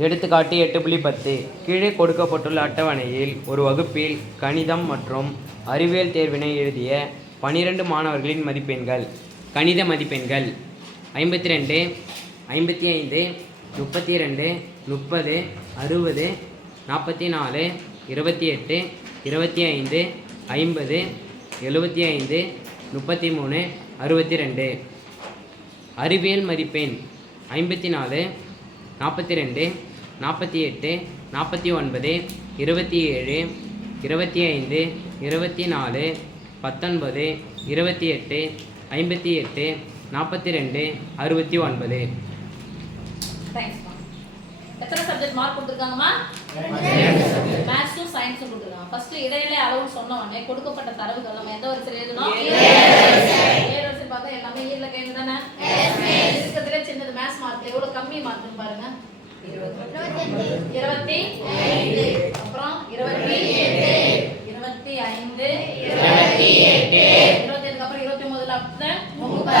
எடுத்துக்காட்டு 8.10 கீழே கொடுக்கப்பட்டுள்ள அட்டவணையில் ஒரு வகுப்பில் கணிதம் மற்றும் அறிவியல் தேர்வினை எழுதிய 12 மாணவர்களின் மதிப்பெண்கள். கணித மதிப்பெண்கள் 52, 55, 32, 30, 60, 44, 28, 25, 50, 75, 33, 62. அறிவியல் மதிப்பெண் 54, 42, 48, 49, 27, 25, 24, 19, 28, 58, 42, 69. எத்தனை சப்ஜெக்ட் மார்க் கொடுத்துருக்காங்கம்மா? மேத்ஸும் சயின்ஸும் கொடுத்துருக்காங்க. ஃபர்ஸ்ட் இடைநிலை அளவு சொன்ன உடனே கொடுக்கப்பட்ட தரவுகள் நம்ம எந்த வரிசையில் எழுதணும்? ஏ பார்த்தா எல்லாமே ஈர்ல கைங்க தானே? இருக்கிறதுல சின்னது மேத்ஸ் மார்க் எவ்வளவு கம்மி மார்க்னு பாருங்க. 25, அப்புறம் 28, 25, 28 அப்புறம் 29 அடுத்து 30,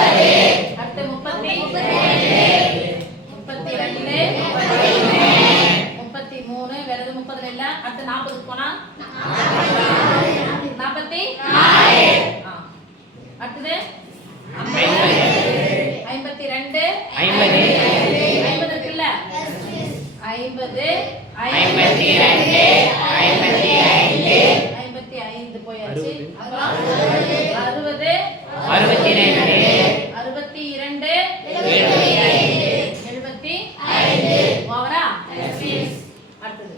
அடுத்து 32, 33 வேற எதுவும் 30 இல்ல. அடுத்து 40 போனா 44, அடுத்து 52, 50 இருக்குல்ல, 50, 52, 55 போயாச்சு. அப்புறம் 60, 62, 75 ஓவரா? அடுத்தது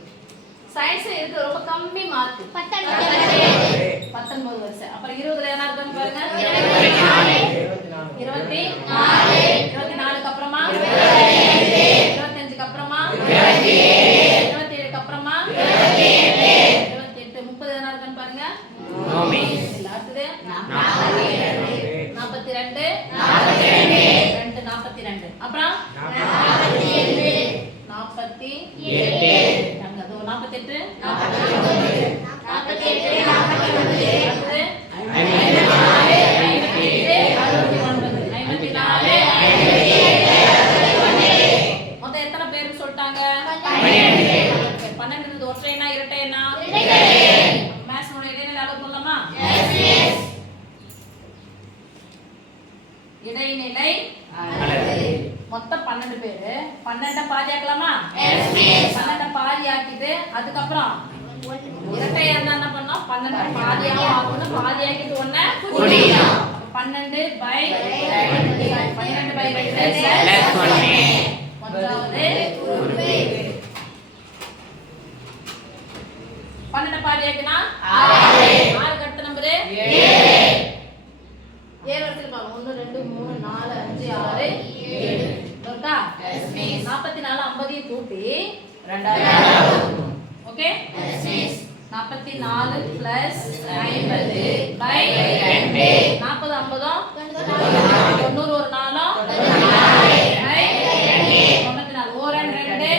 சயின்ஸ் இருக்கு ரொம்ப கம்மி மார்க் 19 வரிசை. அப்புறம் 20ல என்ன இருக்குன்னு பாருங்க. 24க்கு அப்புறமா 25க்கு அப்புறமா 27க்கு அப்புறமா 28, 30 என்ன இருக்குன்னு பாருங்க. அடுத்தது 42, 42 அப்புறம் 48, 48, மொத்தம் எத்தனை பேருக்கு சொல்லிட்டாங்க? 12 ஒற்றைனா இரட்டைனா? மேத்ஸ் இடைநிலை அளவு சொல்லலாமா? இடைநிலை மொத்தம் 12 பேரு. 12 பாதி ஆக்கலாமா? 12 பாதி ஆக்கிட்டு அதுக்கப்புறம் இரட்டையா இருந்தா என்ன பண்ணோம்? 12 பாதியாவும் ஆக்கணும். பாதி ஆக்கிட்டு ஒண்ணு 12 by 2 மூன்றாவது 12 பாதி ஆக்கினா 6 அடுத்த நம்பர் 7 வரிசையில் பாருங்க. 1 2 3 4 5 6 7 இருக்கா? 44 50 கூட்டி 2000. ஓகே? 44 plus 50 by 2 40 50 90 ஒரு 4 by 94 ஒரு 2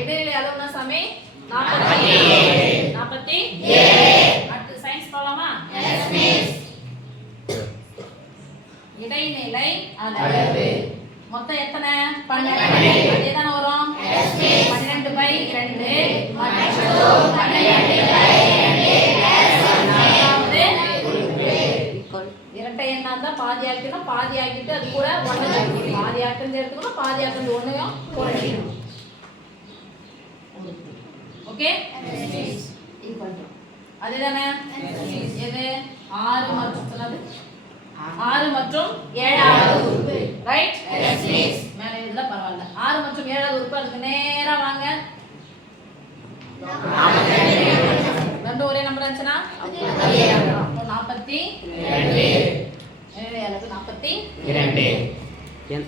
இடைநிலை அளவுனா சாமி 47. அடுத்து சயின்ஸ் போலாமா? இடைநிலை அளவு மொத்தம் எத்தனை? 12. அதேதானே வரும். 12 by 2 இரட்டை எண்ணா இருந்தா பாதி ஆக்கிட்டோம். பாதி ஆக்கிட்டு அது கூட ஒண்ணு பாதி ஆக்கிட்டு எடுத்துக்கணும். பாதி ஆக்கிட்டு ஒண்ணையும் போடணும். ஓகே? அதேதானே? எது 6 மற்றும் சொன்னது 6 மற்றும் 7வது உறுப்பு. ரைட்? மேலே இதுல பரவாயில்ல. 6 மற்றும் 7வது உறுப்பு அதுக்கு நேரா வாங்க. ரெண்டு ஒரே நம்பர் ஆச்சுனா 42 42